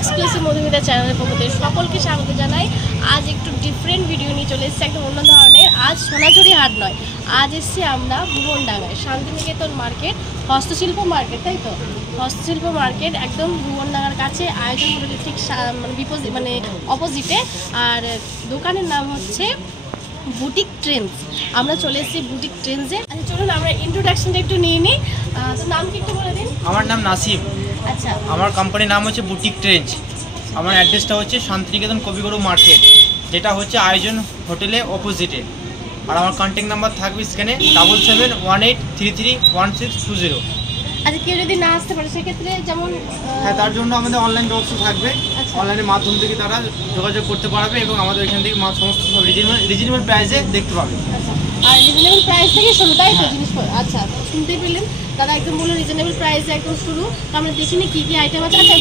Exclusive Madhumita চ্যানেলের পক্ষ থেকে সকলকে স্বাগত জানাই। আজ একটু ডিফারেন্ট ভিডিও নিয়ে চলে এসেছি, একটা অন্য ধরনের। আজ সোনাঝুরি হাট নয়, আজ এসেছি আমরা ভুবনডাঙ্গায় শান্তিনিকেতন মার্কেট, হস্তশিল্প মার্কেট, তাই তো? হস্তশিল্প মার্কেট একদম ভুবনডাঙ্গার কাছে, আয়োজন হোটেলের ঠিক মানে অপোজিটে। আর দোকানের নাম হচ্ছে বুটিক ট্রেন্ডস। আমরা চলে এসেছি বুটিক ট্রেন্ডসে। আচ্ছা চলুন আমরা ইন্ট্রোডাকশনটা একটু নিয়ে নিই। তো নাম কি একটু বলে দিন। আমার নাম নাসিম। আচ্ছা, আমার কোম্পানির নাম হচ্ছে বুটিক ট্রেন্ডস। আমার অ্যাড্রেসটা হচ্ছে শান্তিনিকেতন কবিগুরু মার্কেট, যেটা হচ্ছে আয়োজন হোটেলে অপোজিটে। আর আমার কন্ট্যাক্ট নাম্বার থাকবে স্ক্যানে 7718331620। আচ্ছা কেউ যদি না আসতে পারে সেক্ষেত্রে যেমন হ্যাঁ, তার জন্য আমাদের অনলাইন ব্যবস্থা থাকবে। অনলাইনের মাধ্যম থেকে তারা যোগাযোগ করতে পারবে এবং আমাদের এখান থেকে সমস্ত সব রিজনেবল প্রাইসে দেখতে পাবে। আর রিজনেবল প্রাইস থেকে শুরু, তাই তো জিনিসপত্র? আচ্ছা, শুনতেই পেলেন, দাদা একদম বললো রিজনেবল প্রাইসে একদম শুরু। তো আমরা দেখিনি কী কী আইটেম আছে। আচ্ছা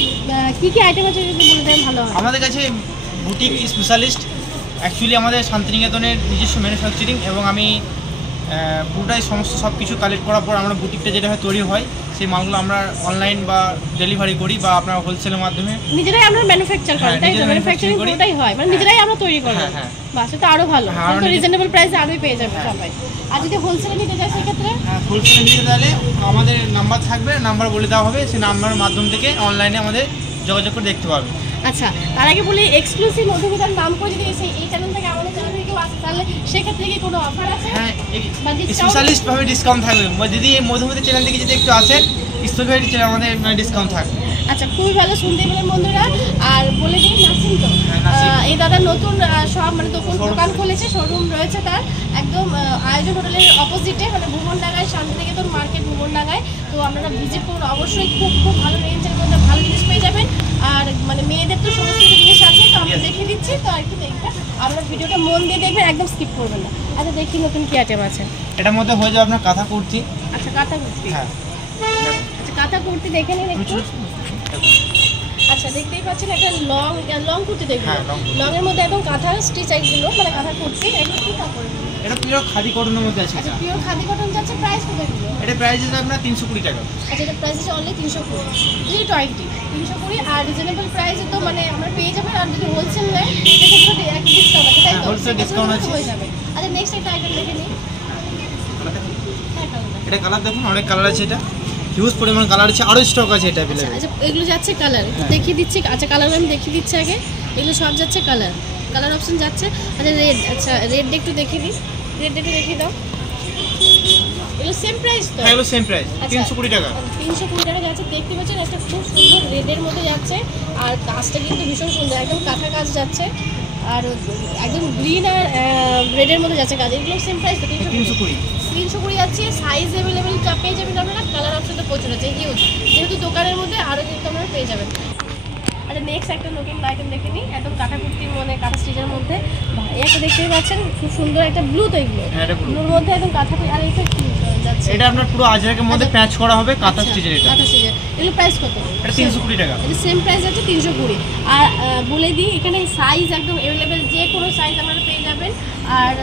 কী কী আইটেম আছে যদি বলে দেন ভালো হয়। আমাদের কাছে বুটিক স্পেশালিস্ট, অ্যাকচুয়ালি আমাদের শান্তিনিকেতনের নিজস্ব ম্যানুফ্যাকচারিং, এবং আমি পুরোটাই সমস্ত সব কিছু কালেক্ট করার পর আমরা বুটিকটা যেটা হয় তৈরি হয়, সেই মালগুলো আমরা অনলাইন বা ডেলিভারি করি বা আপনার হোলসেলের মাধ্যমে নিজেরাই আমরা ম্যানুফ্যাকচার করি, তাই তো? ম্যানুফ্যাকচারিং পুরোটাই হয়, মানে নিজেরাই আমরা তৈরি করি। হ্যাঁ, বাস এটা আরও ভালো, তো রিজনেবল প্রাইসে আরোই পেয়ে যাবে সবাই। আর যদি হোলসেলে নিতে চাই সেক্ষেত্রে হোলসেলে নিতে চাইলে আমাদের নাম্বার থাকবে, নাম্বার বলে দেওয়া হবে, সেই নাম্বারের মাধ্যম থেকে অনলাইনে আমাদের যোগাযোগ করে দেখতে পাবে। আচ্ছা, তার আগে বলি এক্সক্লুসিভ মধুমিতার নাম করে যদি এই চ্যানেল থেকে আমাদের চ্যানেল থেকে কেউ আসে তাহলে সেক্ষেত্রে কি কোনো অফার আছে? হ্যাঁ, স্পেশালিস্টভাবে ডিসকাউন্ট থাকবে। যদি এই মধুমিতা চ্যানেল থেকে যদি একটু আসেন, স্পেশালি আমাদের ডিসকাউন্ট থাকবে। আচ্ছা, খুবই ভালো, শুনতে পেলেন বন্ধুরা। আর বলে দিন নাসিম তো, এই দাদা নতুন সব মানে দোকান খুলেছে, শোরুম রয়েছে তার একদম আয়োজন হোটেলের অপোজিটে, মানে ভুবনডাঙ্গায়, শান্তিনিকেতন মার্কেট ভুবনডাঙ্গায়। তো আপনারা ভিজিট করুন অবশ্যই, খুব খুব ভালো রেঞ্জের মধ্যে ভালো জিনিস পেয়ে যাবেন। আর মানে মেয়েদের তো সমস্ত জিনিস আছে, তো আমরা দেখিয়ে দিচ্ছি, তো একটু দেখবেন। আপনার ভিডিওটা মন দিয়ে দেখবেন, একদম স্কিপ করবেন না। আচ্ছা দেখি নতুন কি আইটেম আছে। এটার মধ্যে হয়ে যাবে আপনার কাঁথা কুর্তি। আচ্ছা কাঁথা কুর্তি, হ্যাঁ আচ্ছা কাঁথা কুর্তি দেখে নিন একটু। আচ্ছা দেখতেই পাচ্ছেন একটা লং কুর্তি দেখুন, লং এর মধ্যে একদম কাঁথা স্টিচ, এগুলো মানে কাঁথা কুর্তি। এগুলো কি কাপড়? এটা পিওর খাদি কটনের মধ্যে আছে। আচ্ছা পিওর খাদি কটন যাচ্ছে, প্রাইস কত এগুলো? এটা প্রাইস আছে আপনার 320 টাকা। আচ্ছা এটা প্রাইস আছে অনলি 320, 320। আর রিজনেবল প্রাইসে তো মানে আমরা পেয়ে যাবেন। আর যদি হোলসেল নেয় সেক্ষেত্রে একটা ডিসকাউন্ট আছে, তাই তো? হোলসেল ডিসকাউন্ট আছে, হয়ে যাবে। আচ্ছা নেক্সট একটা আইটেম দেখে নিই। এটা কালার দেখুন, অনেক কালার আছে, এটা হিউজ পরিমাণ কালার আছে, আরও স্টক আছে এটা अवेलेबल। আচ্ছা এগুলো যাচ্ছে কালার, দেখিয়ে দিচ্ছি। আচ্ছা কালার আমি দেখিয়ে দিচ্ছি আগে, এগুলো সব যাচ্ছে কালার অপশন যাচ্ছে। আচ্ছা রেড, আচ্ছা রেড একটু দেখিয়ে দিই, রেড একটু দেখিয়ে দাও। এগুলো সেম প্রাইস তো? হ্যাঁ এগুলো সেম প্রাইস, 320 টাকা। 320 টাকা যাচ্ছে, দেখতে পাচ্ছেন একটা খুব সুন্দর রেডের মধ্যে যাচ্ছে। আর কাজটা কিন্তু ভীষণ সুন্দর, একদম কাঁথা কাজ যাচ্ছে, আর একদম গ্রিন আর রেডের মধ্যে যাচ্ছে কাজ। এগুলো সেম প্রাইস তো? 320 যাচ্ছে। সাইজ অ্যাভেলেবেল পেয়ে যাবেন আপনারা, কালার অপশন তো প্রচুর আছে, হিউজ, যেহেতু দোকানের মধ্যে আরও কিন্তু আপনারা পেয়ে যাবেন। আচ্ছা নেক্সট একটা নতুন আইটেম দেখে নিই, একদম কাঁথা কুর্তির মধ্যে, কাঁথা স্টিচের মধ্যে। একটা দেখতেই পাচ্ছেন খুব সুন্দর একটা ব্লু, তো এগুলো ব্লুর মধ্যে একদম কাঁথা। আর এটা কি যাচ্ছে? এটা আপনার পুরো আজরাকের মধ্যে প্যাচ করা হবে, কাঁথা স্টিচের। এটা কাঁথা স্টিচের, এগুলো প্রাইস কত? এটা 320 টাকা। এটা সেম প্রাইস আছে 320। আর বলে দিই এখানে সাইজ একদম অ্যাভেলেবেল, যে কোনো সাইজ আপনারা পেয়ে যাবেন। আর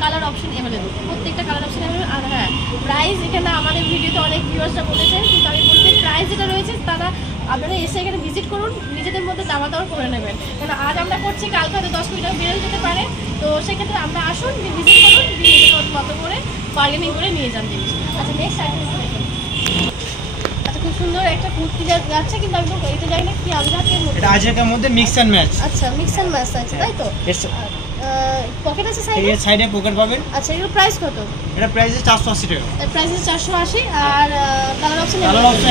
কালার অপশন অ্যাভেলেবেল, প্রত্যেকটা কালার অপশন অ্যাভেলেবেল। আর হ্যাঁ প্রাইস এখানে আমাদের ভিডিওতে অনেক ভিউয়ার্সরা বলেছেন, কিন্তু আমি বলছি প্রাইস যেটা রয়েছে তারা আপনারা এসে এখানে ভিজিট করুন, নিজেদের মধ্যে দামাদাম করে নেবেন। কারণ আজ আমরা করছি, কালকে হয়তো 10 টাকা বেড়ে যেতে পারে। তো সেক্ষেত্রে আমরা আসুন, ভিজিট করুন, নিজেদের মতো করে বার্গেনিং করে নিয়ে যান জিনিস। আচ্ছা নেক্সট আইটেম দেখুন। আচ্ছা খুব সুন্দর একটা কুর্তি যাচ্ছে, কিন্তু আমি তো এটা জানি না কি আজরাকের মধ্যে। এটা আজরাকের মধ্যে মিক্স অ্যান্ড ম্যাচ। আচ্ছা মিক্স অ্যান্ড ম্যাচ আছে, তাই তো? পকেট আছে সাইডে? এই সাইডে পকেট পাবেন। আচ্ছা, এগুলো প্রাইস কত? এটা প্রাইস 480 টাকা। প্রাইস 480। আর কালার অপশন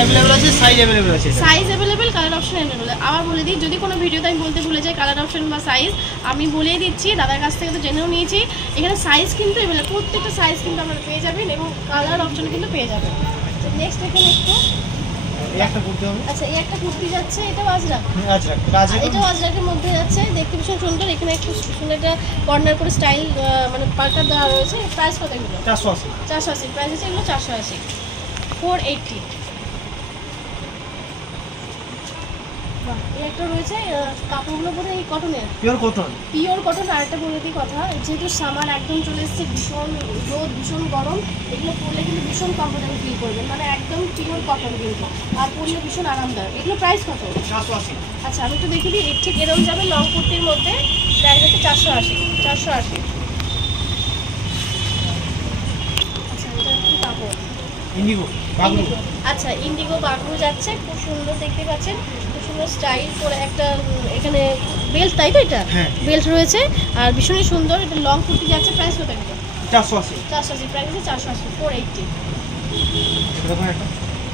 अवेलेबल আছে, সাইজ अवेलेबल আছে। Size available, colour option available. আবার বলে দিই, যদি কোনো ভিডিওতে আমি বলতে ভুলে যাই কালার অপশন বা সাইজ, আমি বলেই দিচ্ছি, দাদার কাছ থেকে তো জেনেও নিয়েছি। এখানে সাইজ কিন্তু अवेलेबल, প্রত্যেকটা সাইজ কিন্তু আপনারা পেয়ে যাবেন এবং কালার অপশন কিন্তু পেয়ে যাবেন। তো নেক্সট এখানে একটু এই একটা কুর্তি হবে। আচ্ছা, এই একটা কুর্তি যাচ্ছে, এটাও আজরাক। আচ্ছা, এটা আজরাক, এটাও আজরাকের মধ্যে যাচ্ছে, দেখতে ভীষণ সুন্দর। এখানে একটু সুন্দর একটা কর্নার করে স্টাইল মানে পার্কার দেওয়া রয়েছে। প্রাইস কত এগুলো? 480। 480 প্রাইস আছে এগুলো, 480। 480। বাহ, এই একটা রয়েছে কাপড়গুলো পরে এই কটনের, পিওর কটন। Pure cotton. আর একটা বলে দিই কথা, যেহেতু সামার একদম চলে এসেছে, ভীষণ রোদ, ভীষণ গরম, এগুলো পরলে কিন্তু ভীষণ কমফোর্টেবল ফিল করবেন, মানে একদম পিওর কটন কিন্তু, আর পরলে ভীষণ আরামদায়ক। এগুলো প্রাইস কত? 480। আচ্ছা, আমি একটু দেখে দিই, ঠিক এরকম যাবে লং কুর্তির মধ্যে, প্রাইস হচ্ছে 480। 480। আচ্ছা, এটা একটু কাপড় ইন্ডিগো বাগরু। আচ্ছা, ইন্ডিগো বাগরু যাচ্ছে, খুব সুন্দর দেখতে পাচ্ছেন, খুব সুন্দর স্টাইল করে একটা এখানে বেল্ট, তাই তো? এটা বেল্ট রয়েছে আর ভীষণই সুন্দর। এটা লং কুর্তি যাচ্ছে, প্রাইস কত? 480। 480 প্রাইস আছে, 480। 480। এরকম একটা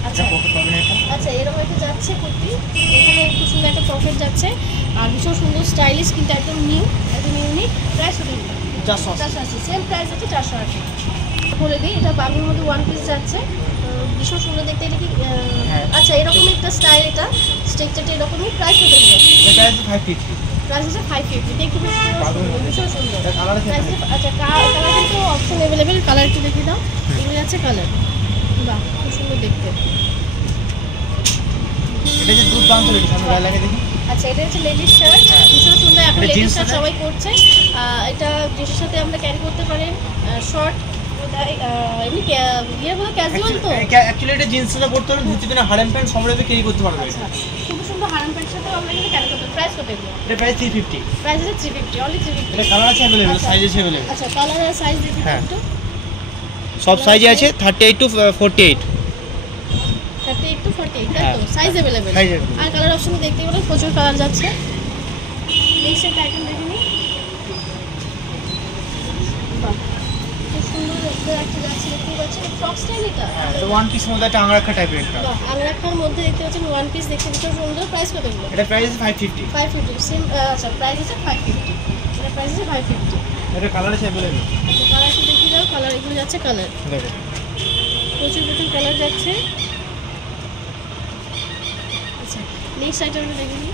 আচ্ছা পকেট পাবেন একটা। আচ্ছা, এরকম একটা যাচ্ছে কুর্তি, এখানে খুব সুন্দর একটা পকেট যাচ্ছে আর ভীষণ সুন্দর স্টাইলিশ, কিন্তু একদম নিউ, একদম ইউনিক। প্রাইস কত? 480। 480। সেম প্রাইস আছে, 480। বলে দিই, এটা বাংলার মধ্যে ওয়ান পিস যাচ্ছে, ভীষণ সুন্দর দেখতে। এটা কি আচ্ছা, এরকম একটা স্টাইল, এটা স্ট্রাকচারটা এরকমই। প্রাইস কত? এটা 550। প্রাইস আছে 550। দেখতে ভীষণ সুন্দর। এটা কালার আছে। আচ্ছা, কালার কিন্তু অপশন अवेलेबल। কালার একটু দেখিয়ে দাও। এগুলো যাচ্ছে কালার, বাহ, খুব সুন্দর দেখতে। এটা যে দুর্দান্ত লেগেছে, সামনে গায়ে লাগে দেখি। আচ্ছা, এটা হচ্ছে লেডিস শার্ট, ভীষণ সুন্দর। এখন এটা লেডিস jeans শার্ট সাথে? সবাই করছে। এটা জিন্সের সাথে আমরা ক্যারি করতে পারেন, শর্ট, এমনি ইয়েগুলো ক্যাজুয়াল তো। অ্যাকচুয়ালি এটা জিন্স সাথে পড়তে পারবেন, ধুতি দিনে হারেম প্যান্ট সম্ভবত ক্যারি করতে পারবেন। আচ্ছা, খুব সুন্দর হারাম প্যান্ট সাথেও আমরা কিন্তু ক্যারি করতে। প্রাইস কত এগুলো? এটা প্রাইস 350। প্রাইস আছে 350, অনলি 350। এটা কালার আছে अवेलेबल, সাইজ আছে अवेलेबल। আচ্ছা, কালার আর সাইজ দেখি হ্যাঁ। একটু। সব সাইজে আছে 38 টু 48। 38 to 48, তাই হ্যাঁ। তো? Size available. Size available। আর কালার অপশন দেখতে পারেন, প্রচুর কালার যাচ্ছে। নেক্সট একটা আইটেম দেখে নিই। বাহ, খুব সুন্দর একটা যাচ্ছে, দেখতে পাচ্ছেন। ফ্রক স্টাইল এটা? এটা ওয়ান পিস মধ্যে একটা আংরা রাখা টাইপের একটা। বাহ, আংরাখার মধ্যে দেখতে পাচ্ছেন, ওয়ান পিস দেখতে ভীষণ সুন্দর। প্রাইস কত এগুলো? এটা প্রাইস 550। 550। সেম। আচ্ছা, প্রাইস আছে 550। এটা প্রাইস আছে 550। এটা কালার আছে अवेलेबल। আচ্ছা, কালার একটু দেখিয়ে দাও। কালার এগুলো যাচ্ছে কালার, দেখো প্রচুর কালার যাচ্ছে। আচ্ছা, নেক্সট আইটেমটা দেখে নিই।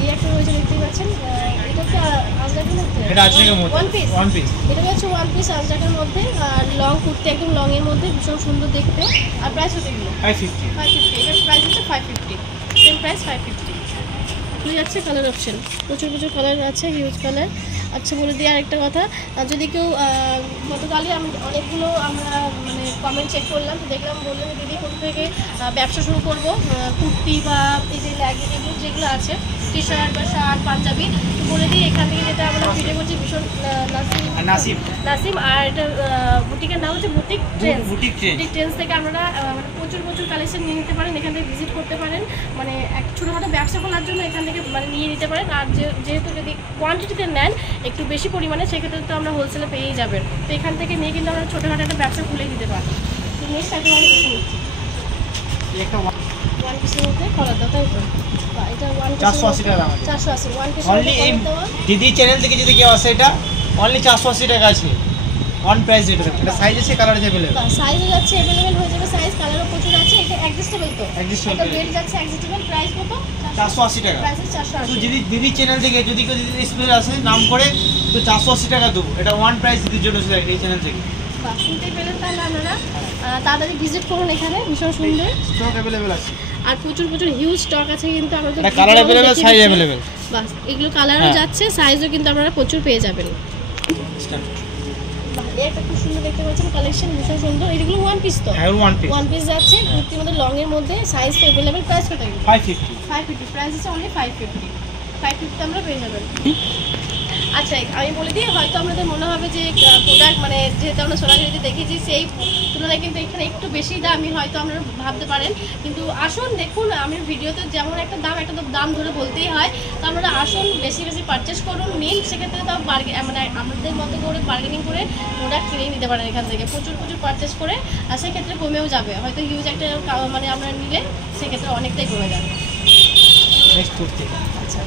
এই একটা রয়েছে, দেখতে পাচ্ছেন। এটা হচ্ছে আজরাকের মধ্যে। এটা আজরাকের মধ্যে ওয়ান পিস। One piece. এটা হচ্ছে ওয়ান পিস আজরাকের মধ্যে, আর লং কুর্তি, একদম লং এর মধ্যে, ভীষণ সুন্দর দেখতে। আর প্রাইস হচ্ছে এগুলো 550। 550। এটার প্রাইস হচ্ছে 550। Same price 550। খুলে যাচ্ছে কালার অপশন, প্রচুর কালার আছে, হিউজ কালার। আচ্ছা, বলে দিই আরেকটা কথা, যদি কেউ গতকালই আমি অনেকগুলো আমরা মানে কমেন্ট চেক করলাম, তো দেখলাম, বললেন দিদি কোথা থেকে ব্যবসা শুরু করবো, কুর্তি বা এই যে লেগিংস এগুলো যেগুলো আছে, টি শার্ট বা শার্ট, পাঞ্জাবি। তো বলে দিই, এখান থেকে যেটা আমরা ভিডিও করছি, ভীষণ নাসিম। আর এটা বুটিকের নাম হচ্ছে বুটিক ট্রেন্ডস। বুটিক ট্রেন্ডস থেকে আপনারা মানে প্রচুর কালেকশন নিয়ে নিতে পারেন, এখান থেকে ভিজিট করতে পারেন, মানে এক ছোটোখাটো ব্যবসা করার জন্য এখান থেকে মানে নিয়ে নিতে পারেন। আর যেহেতু যদি কোয়ান্টিটিতে নেন একটু বেশি পরিমাণে, সেক্ষেত্রে তো আমরা হোলসেলে পেয়েই যাবেন। তো এখান থেকে নিয়ে কিন্তু আমরা ছোটোখাটো একটা ব্যবসা খুলেই দিতে পারি। তো নেক্সট আইটেম আমি দেখে নিচ্ছি। একটা ওয়ান পিসের মধ্যে কলার দাও, তাই তো? বা এটা 480 টাকা দাম আছে। 480 ওয়ান পিসের অনলি এই মধ্যে দেওয়া। দিদি চ্যানেল থেকে যদি কেউ আসে, এটা অনলি 480 টাকা আছে অন প্রাইস। এটা সাইজ আছে, কালার আছে अवेलेबल। সাইজও যাচ্ছে अवेलेबल হয়ে যাবে, সাইজ কালারও প্রচুর আছে। এটা অ্যাডজাস্টেবল তো? Adjustable এটা বেল্ট যাচ্ছে অ্যাডজাস্টেবল। প্রাইস কত? 480 টাকা। প্রাইস তো 480। যদি দিদি চ্যানেল থেকে যদি কেউ দিদি স্পেশাল আসে নাম করে, তো 480 টাকা দেবো। এটা ওয়ান প্রাইস দিদির জন্য ছিল এই চ্যানেল থেকে। বাহ, শুনতেই পেলেন তাহলে আপনারা। তাড়াতাড়ি ভিজিট করুন, এখানে ভীষণ সুন্দর স্টক अवेलेबल আছে। আর প্রচুর হিউজ স্টক আছে কিন্তু। আমাদের এটা কালার अवेलेबल, সাইজ अवेलेबल। বাস, এগুলো কালারও যাচ্ছে, সাইজও কিন্তু আপনারা প্রচুর পেয়ে যাবেন। বাহ, এই একটা খুব সুন্দর দেখতে পাচ্ছেন কালেকশন, ভীষণ সুন্দর। এগুলো ওয়ান পিস তো? হ্যাঁ, ওয়ান পিস। ওয়ান পিস যাচ্ছে, কুর্তির মধ্যে লং এর মধ্যে, সাইজ তো अवेलेबल। প্রাইস কত এগুলো? 550। 550 প্রাইস আছে, অনলি 550 আমরা পেয়ে যাবেন। আচ্ছা আমি বলে দিই, হয়তো আপনাদের মনে হবে যে প্রোডাক্ট মানে যেহেতু আমরা সোনাঝুরিতে দেখেছি সেই তুলনায় কিন্তু এখানে একটু বেশি দামি হয়তো আপনারা ভাবতে পারেন, কিন্তু আসুন দেখুন আমি ভিডিওতে যেমন একটা তো দাম ধরে বলতেই হয়, তো আপনারা আসুন বেশি বেশি পারচেস করুন, নিন, সেক্ষেত্রে তাও মানে আমাদের মতো করে বার্গেনিং করে প্রোডাক্ট কিনে নিতে পারেন এখান থেকে প্রচুর পারচেস করে, আর সেক্ষেত্রে কমেও যাবে, হয়তো হিউজ একটা মানে আপনারা নিলে সেক্ষেত্রে অনেকটাই কমে যাবে। আচ্ছা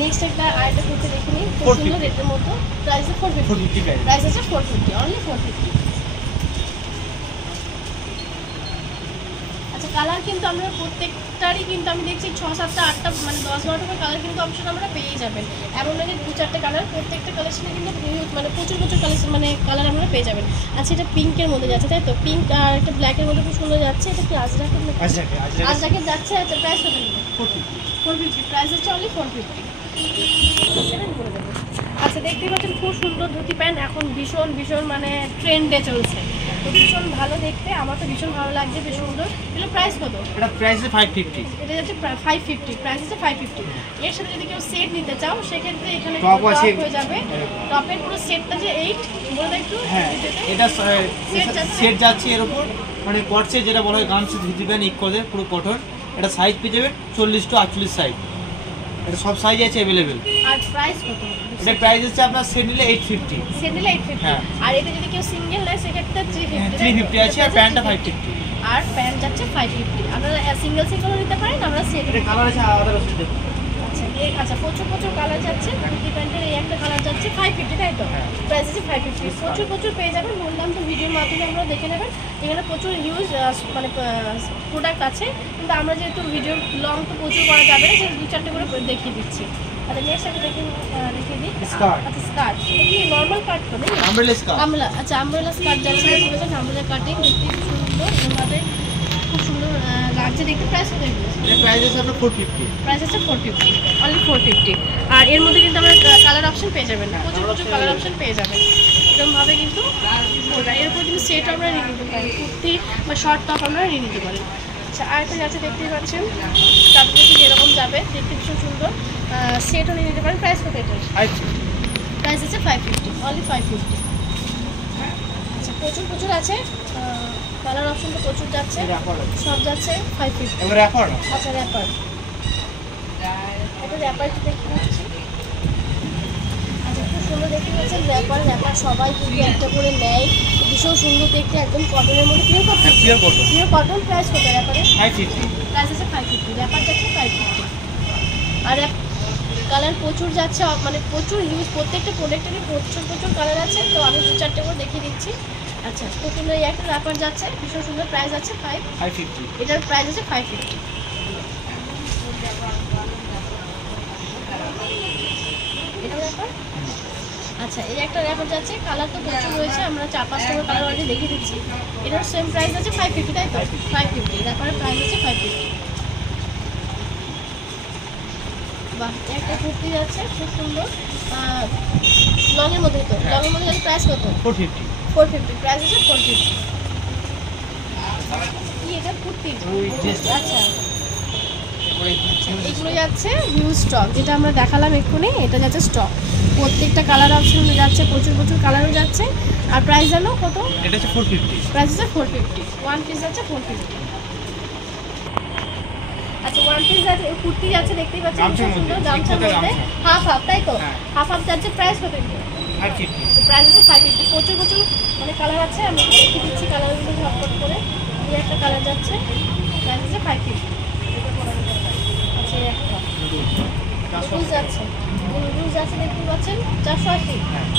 নেক্সট একটা আরেকটা কুর্তি দেখে নিই, খুব সুন্দর রেটের মতো, প্রাইস 450, প্রাইস আছে 450, অনলি 450। আচ্ছা কালার কিন্তু আমরা প্রত্যেকটারই কিন্তু আমি দেখছি 6, 7, 8টা মানে 10, 12টা করে কালার কিন্তু অপশন আমরা পেয়ে যাবেন, এমন নয় যে 2, 4টে কালার, প্রত্যেকটা কালেকশনে কিন্তু মানে প্রচুর কালেকশন মানে কালার আপনারা পেয়ে যাবেন। আচ্ছা এটা পিঙ্কের মধ্যে যাচ্ছে তাই তো, পিঙ্ক আর একটা ব্ল্যাকের মধ্যে খুব সুন্দর যাচ্ছে, এটা কি আজরাকের যাচ্ছে। আচ্ছা প্রাইস কত নেবেন? 450, প্রাইস হচ্ছে অনলি 450। আচ্ছা দেখতেই পাচ্ছেন খুব সুন্দর ধুতি প্যান্ট, এখন ভীষণ মানে ট্রেন্ডে চলছে, তো ভীষণ ভালো দেখতে, আমার তো ভীষণ ভালো লাগছে, বেশ সুন্দর। এগুলো প্রাইস কত? এটা প্রাইস 550, এটা যাচ্ছে 550, প্রাইস হচ্ছে 550। এর সাথে যদি কেউ সেট নিতে চাও সেক্ষেত্রে এখানে টপ হয়ে যাবে, টপের পুরো সেটটা যে 8 বলে দাও একটু। হ্যাঁ এটা সেট যাচ্ছে এর উপর, মানে কটসে যেটা বলা হয় গামছা ধুতি প্যান্ট ইকোদের পুরো কটন, এটা সাইজ পেয়ে যাবেন 40 to 48 সাইজ, এটা সব সাইজ আছে अवेलेबल। আর প্রাইস কত? এটা প্রাইস হচ্ছে আপনার সেট নিলে 850, সেট নিলে 850, আর এটা যদি কেউ সিঙ্গেল নেয় সেক্ষেত্রে 350 আছে, আর প্যান্টটা 550, আর প্যান্ট যাচ্ছে 550। আপনারা সিঙ্গেল নিতে পারেন, আমরা সেট। এটা কালার আছে আলাদা আছে। আচ্ছা প্রচুর কালার যাচ্ছে, কুর্তি প্যান্টের এই একটা কালার যাচ্ছে 550 তাই তো, প্রাইস আছে 550, প্রচুর পেয়ে যাবেন, বললাম তো ভিডিওর মাধ্যমে আপনারা দেখে নেবেন, এখানে প্রচুর হিউজ মানে প্রোডাক্ট আছে, কিন্তু আমরা যেহেতু ভিডিও লং তো প্রচুর করা যাবে না, সেটা 2-4টে করে দেখিয়ে দিচ্ছি। আচ্ছা নেক্সট একটা দেখিয়ে দিই। আচ্ছা স্কার্ট, এটা কি নর্মাল কাট তো নেই? আমব্রেলা স্কার্ট যাচ্ছে, ঠিক আছে, আমব্রেলা কাটিং দেখতে সুন্দর, এভাবে খুব সুন্দর লাগছে দেখতে। প্রাইস কত? এর প্রাইস আছে আপনার 450, প্রাইস আছে 450, অনলি 450। আর এর মধ্যে কিন্তু আমরা কালার অপশন পেয়ে যাবেন, প্রচুর কালার অপশন পেয়ে যাবেন এরকমভাবে, কিন্তু এর উপর কিন্তু সেট আমরা নিয়ে নিতে পারি, কুর্তি বা শর্ট টপ আমরা নিয়ে নিতে পারি। আচ্ছা আরেকটা যাচ্ছে দেখতেই পাচ্ছেন, কাপড় ঠিক এরকম যাবে, দেখতে ভীষণ সুন্দর, সেটও নিয়ে নিতে পারেন। প্রাইস কত এটা? প্রাইস আছে 550, অনলি 550। আচ্ছা প্রচুর আছে, কালার অপশন তো প্রচুর যাচ্ছে, সব যাচ্ছে 550। এবার র্যাপার, আচ্ছা র্যাপার, এটা র্যাপার দেখতে পাচ্ছি। আচ্ছা খুব সুন্দর দেখতে পাচ্ছেন র্যাপার সবাই কিন্তু একটা করে নেয়, ভীষণ সুন্দর দেখতে, একদম কটনের মধ্যে পিওর কটন। প্রাইস কত র্যাপারের? 550, প্রাইস আছে 550, র্যাপার যাচ্ছে 550। আর কালার প্রচুর যাচ্ছে, মানে প্রচুর হিউজ, প্রত্যেকটা প্রোডাক্টেরই প্রচুর কালার আছে, তো আমি 2-4টে করে দেখিয়ে দিচ্ছি। আচ্ছা খুব সুন্দর এই একটা র্যাপার যাচ্ছে, ভীষণ সুন্দর, প্রাইস আছে 550, এটার প্রাইস আছে 550। এটা র্যাপার, আচ্ছা এই একটা র্যাপার যাচ্ছে, কালার তো প্রচুর রয়েছে, আমরা 4-5টা করে কালার অলরেডি দেখিয়ে দিচ্ছি, এটার সেম প্রাইস আছে 550 তাই তো, 550, র্যাপারের প্রাইস আছে 550। বাহ একটা কুর্তি যাচ্ছে খুব সুন্দর, লংয়ের মধ্যে তো, লংয়ের মধ্যে যাচ্ছে, প্রাইস কত? 450, প্রাইস আছে 450। কি এটা কুর্তি? আচ্ছা এগুলো যাচ্ছে হিউজ স্টক, যেটা আমরা দেখালাম এক্ষুনি, এটা যাচ্ছে স্টক, প্রত্যেকটা কালার অপশন যাচ্ছে, প্রচুর কালারও যাচ্ছে। আর প্রাইস জানো কত? এটা হচ্ছে 450, প্রাইস আছে 450, ওয়ান পিস যাচ্ছে 450। আচ্ছা ওয়ান পিস যাচ্ছে, কুর্তি যাচ্ছে দেখতেই পাচ্ছেন, সুন্দর গামছার মধ্যে হাফ তাই তো, হাফ যাচ্ছে, প্রাইস কত? 550, প্রাইস আছে 550, প্রচুর মানে কালার আছে, আমি দেখিয়ে দিচ্ছি কালারগুলো ঝটপট করে। এই একটা কালার যাচ্ছে, প্রাইস আছে 550। আচ্ছা একটা রুজ যাচ্ছে দেখতে পাচ্ছেন 480,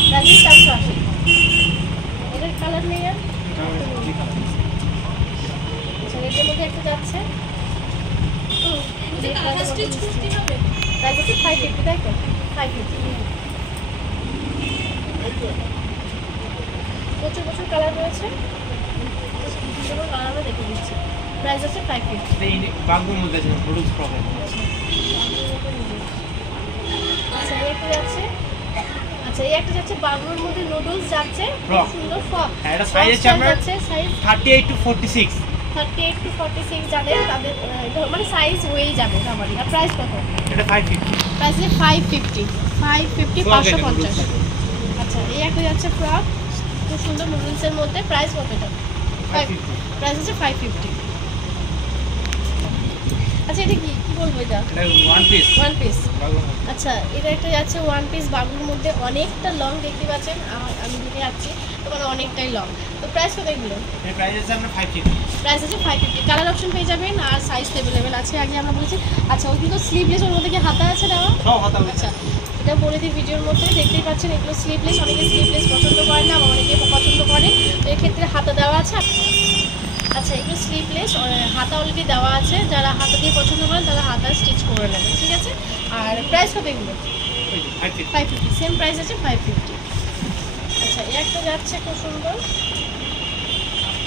প্রাইস 480। এটার কালার নেই আর, আচ্ছা এটার মধ্যে একটা যাচ্ছে, প্রাইস আছে 550 তাই তো, 550। প্রচুর কালার রয়েছে, কালার আমরা দেখে দিচ্ছি, প্রাইস আছে 550। বাগুর মধ্যে আছে হলুদ প্রবলেম। আচ্ছা এই একটা যাচ্ছে, বাগুর মধ্যে নুডলস যাচ্ছে, সুন্দর ফ্রক, হ্যাঁ এটা সাইজ আছে আপনার সাইজ 38 to 46, যাদের তাদের মানে সাইজ হয়েই যাবে আমাদের। আর প্রাইস কত? এটা 550, প্রাইস আছে 550, 550 আচ্ছা এই একটা যাচ্ছে ফ্রক, খুব সুন্দর নুডলসের মধ্যে। প্রাইস কত এটা? প্রাইস হচ্ছে 550। আচ্ছা এটা কি বলবো, এটা ওয়ান পিস। আচ্ছা এটা একটা যাচ্ছে ওয়ান পিস বাবুর মধ্যে, অনেকটা লং দেখতে পাচ্ছেন, আমি দেখে যাচ্ছি তো মানে অনেকটাই লং। তো প্রাইস কত এগুলো? প্রাইস আছে আপনার 550। প্রাইস আছে 550, কালার অপশন পেয়ে যাবেন আর সাইজ অ্যাভেলেবেল আছে, আগে আমরা বলেছি। আচ্ছা ওই কিন্তু স্লিভলেস, ওর মধ্যে কি হাতা আছে দেওয়া? আচ্ছা এটা বলে দিই, ভিডিওর মধ্যে দেখতেই পাচ্ছেন এগুলো স্লিভলেস। অনেকে স্লিভলেস পছন্দ করে না, বা অনেকে পছন্দ করে, তো এক্ষেত্রে হাতা দেওয়া আছে। আচ্ছা এগুলো স্লিভলেস, হাতা অলরেডি দেওয়া আছে, যারা হাতা দিয়ে পছন্দ করেন তারা হাতা স্টিচ করে নেবেন, ঠিক আছে। আর প্রাইস কত এগুলো? 550, সেম প্রাইস আছে 550। আচ্ছা এই একটা যাচ্ছে খুব সুন্দর,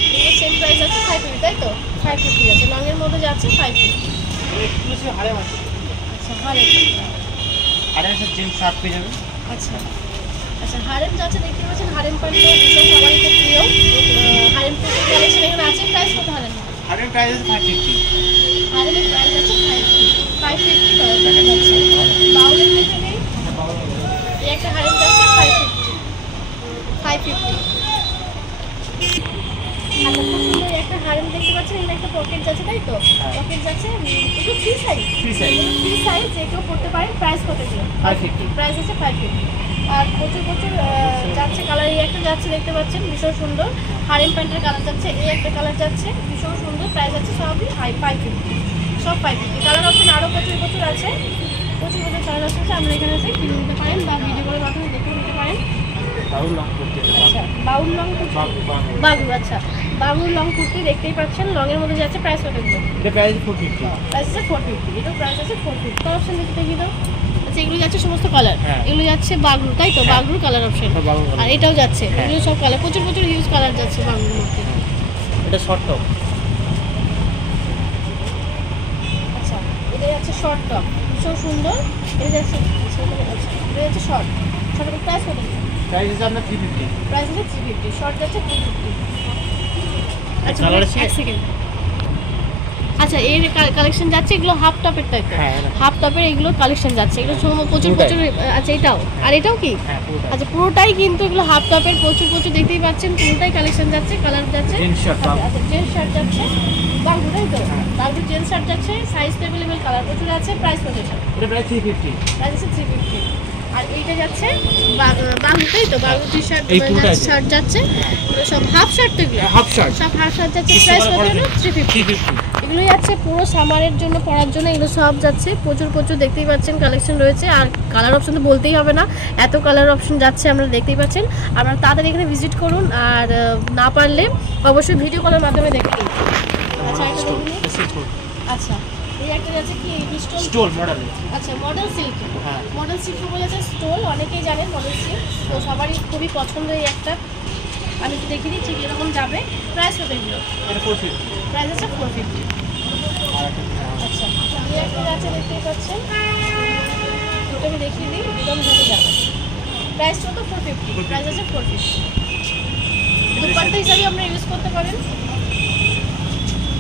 এগুলো সেম প্রাইস আছে 550, তাই তো? 550 আছে, লংয়ের মধ্যে যাচ্ছে 550। এক্সক্লুসিভ হারেম আছে। আচ্ছা হারেম জিন্স শার্ট পেয়ে যাবেন। আচ্ছা আচ্ছা হারেম যাচ্ছে, দেখতে পাচ্ছেন হারেম প্যান্টও ভীষণ সবারই খুব প্রিয়। হারেম প্যান্টের কালেকশন এখানে আছে। প্রাইস কত হারেম? হারেম প্রাইস আছে 550। হারেমের প্রাইস আছে 550 টাকা যাচ্ছে। বাউলের মধ্যে নেই, এই একটা হারেম যাচ্ছে 550। আচ্ছা খুব সুন্দর একটা হারেম দেখতে পাচ্ছেন, এখানে একটা পকেট যাচ্ছে, তাই তো? পকেট যাচ্ছে, একটু ফ্রি সাইজ, ফ্রি সাইজ যে কেউ পড়তে পারে। প্রাইস কত এগুলো? 550। প্রাইস আছে 550। আর প্রচুর প্রচুর যাচ্ছে কালার, এই একটা যাচ্ছে দেখতে পাচ্ছেন ভীষণ সুন্দর, হারেম প্যান্টের কালার যাচ্ছে, এই একটা কালার যাচ্ছে ভীষণ সুন্দর। প্রাইস আছে সবই 550, সব 550। কালার অপশন আরও প্রচুর প্রচুর আছে, প্রচুর প্রচুর কালার অপশন আছে, আপনারা এখানে এসে কিনে নিতে পারেন বা ভিডিও কলের মাধ্যমে দেখে নিতে পারেন। আচ্ছা বাউল লং বাবু, আচ্ছা বাবুর লং কুর্তি দেখতেই পাচ্ছেন, লংয়ের মধ্যে যাচ্ছে। প্রাইস কত এগুলো? এটা প্রাইস 450। প্রাইস আছে 450, এটা প্রাইস আছে 450। কালার অপশন দেখি দাও। আচ্ছা এগুলো যাচ্ছে সমস্ত কালার, এগুলো যাচ্ছে বাগরু, তাই তো? বাগরু কালার অপশন, আর এটাও যাচ্ছে, এগুলো সব কালার, প্রচুর প্রচুর হিউজ কালার যাচ্ছে বাগরুর মধ্যে। এটা শর্ট টপ। আচ্ছা এটা যাচ্ছে শর্ট টপ, ভীষণ সুন্দর। এটা যাচ্ছে এটা যাচ্ছে শর্ট, শর্টের প্রাইস কত? প্রাইস আছে আপনার 350। প্রাইস আছে 350, শর্ট যাচ্ছে 250। আচ্ছা এক সেকেন্ড। আচ্ছা এর কালেকশন যাচ্ছে, এগুলো হাফ টপের, তাই তো? হাফ টপের এগুলো কালেকশন যাচ্ছে, এগুলো প্রচুর প্রচুর। আচ্ছা এটাও, আর এটাও কি? আচ্ছা পুরোটাই কিন্তু এগুলো হাফ টপের, প্রচুর প্রচুর দেখতেই পাচ্ছেন, পুরোটাই কালেকশন যাচ্ছে, কালার যাচ্ছে। আচ্ছা জেন্টস শার্ট যাচ্ছে বাগরু, তাই তো? বাগরু জেন্টস শার্ট যাচ্ছে, সাইজ অ্যাভেলেবেল, কালার প্রচুর আছে। প্রাইস কত এটা? এটা প্রাইস 350। প্রাইস আছে 350। আর এইটা যাচ্ছে বাগরু, তাই তো? বাগরু টি শার্ট শার্ট যাচ্ছে, এগুলো সব হাফ শার্ট, তো এগুলো হাফ শার্ট, সব হাফ শার্ট যাচ্ছে। প্রাইস কত হলো? 350। এগুলো যাচ্ছে পুরো সামারের জন্য, পরার জন্য, এগুলো সব যাচ্ছে, প্রচুর প্রচুর দেখতেই পাচ্ছেন কালেকশন রয়েছে। আর কালার অপশন তো বলতেই হবে না, এত কালার অপশন যাচ্ছে, আমরা দেখতেই পাচ্ছেন। আপনারা তাড়াতাড়ি এখানে ভিজিট করুন, আর না পারলে অবশ্যই ভিডিও কলের মাধ্যমে দেখুন। আচ্ছা এটা দেখুন। আচ্ছা এই একটা যাচ্ছে কি স্টোল মডেল। আচ্ছা মডেল সিল্ক, মডেল সিল্ক বলে যাচ্ছে স্টোল, অনেকেই জানেন মডেল সিল্ক, তো সবারই খুবই পছন্দ এই একটা। আমি একটু দেখিয়ে দিচ্ছি কীরকম যাবে। প্রাইস কত এগুলো? প্রাইস আছে 450। আচ্ছা এই একটা যাচ্ছে দেখতেই পাচ্ছেন, ওটা আমি দেখিয়ে দিই, একদম ভাবে যাবে। প্রাইস কত? 450। প্রাইস আছে 450। দুপাট্টা হিসাবে আপনারা ইউজ করতে পারেন।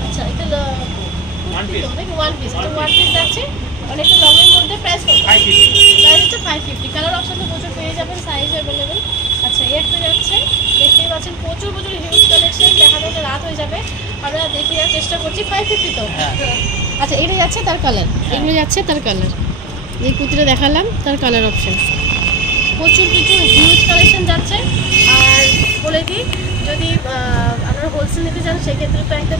আচ্ছা এটা ওয়ান পিস, এটা ওয়ান পিস যাচ্ছে, অনেকটা লংয়ের মধ্যে। প্রাইস কত? 550। প্রাইস হচ্ছে 550। কালার অপশন তো প্রচুর পেয়ে যাবেন, সাইজ অ্যাভেলেবেল। আচ্ছা এই একটা যাচ্ছে, দেখতেই পাচ্ছেন প্রচুর প্রচুর হিউজ কালেকশন, দেখাতে হলে রাত হয়ে যাবে, আমরা দেখিয়ে দেওয়ার চেষ্টা করছি। 550 তো। আচ্ছা এটা যাচ্ছে তার কালার, এগুলো যাচ্ছে তার কালার, এই কুর্তিটা দেখালাম তার কালার অপশন, প্রচুর প্রচুর হিউজ কালেকশন যাচ্ছে। আর বলে দিই, যদি আপনারা হোলসেল নিতে চান সেক্ষেত্রে তো একটা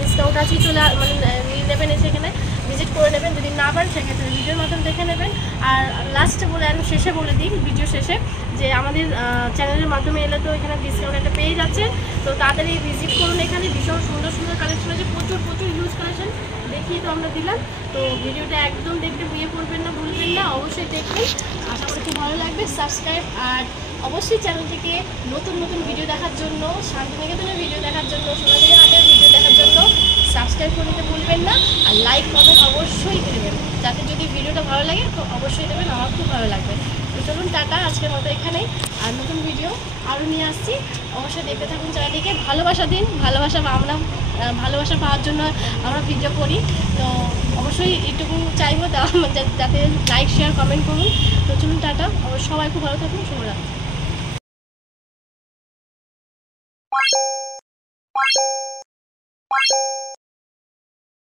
ডিসকাউন্ট আছেই, মানে নিয়ে নেবেন, এসে এখানে ভিজিট করে নেবেন। যদি না পারেন সেক্ষেত্রে ভিডিওর মাধ্যমে দেখে নেবেন। আর লাস্টে বলে আমি শেষে বলে দিই, ভিডিও শেষে, যে আমাদের চ্যানেলের মাধ্যমে এলে তো এখানে ডিসকাউন্ট একটা পেয়ে যাচ্ছে, তো তাড়াতাড়ি ভিজিট করুন। এখানে ভীষণ সুন্দর সুন্দর কালেকশন আছে, প্রচুর প্রচুর হিউজ কালেকশন দেখিয়ে তো আমরা দিলাম। তো ভিডিওটা একদম দেখতে বিয়ে করবেন না, ভুলবেন না, অবশ্যই দেখবেন, আশা করি খুব ভালো লাগবে। সাবস্ক্রাইব, আর অবশ্যই চ্যানেলটিকে নতুন নতুন ভিডিও দেখার জন্য, শান্তিনিকেতনের ভিডিও দেখার জন্য, সোনাঝুরি হাটের ভিডিও দেখার জন্য সাবস্ক্রাইব করে নিতে ভুলবেন না। আর লাইক কমেন্ট অবশ্যই দেবেন, যাতে যদি ভিডিওটা ভালো লাগে তো অবশ্যই দেবেন, আমার খুব ভালো লাগবে। তো চলুন টাটা, আজকের মতো এখানেই, আর নতুন ভিডিও আরও নিয়ে আসছি, অবশ্যই দেখতে থাকুন চ্যানেলটিকে। ভালোবাসা দিন, ভালোবাসা আমরা ভালোবাসা পাওয়ার জন্য আমরা ভিডিও করি, তো অবশ্যই এইটুকু চাইবো যাতে লাইক শেয়ার কমেন্ট করুন। তো চলুন টাটা, সবাই খুব ভালো থাকুন, শুভরাত্রি।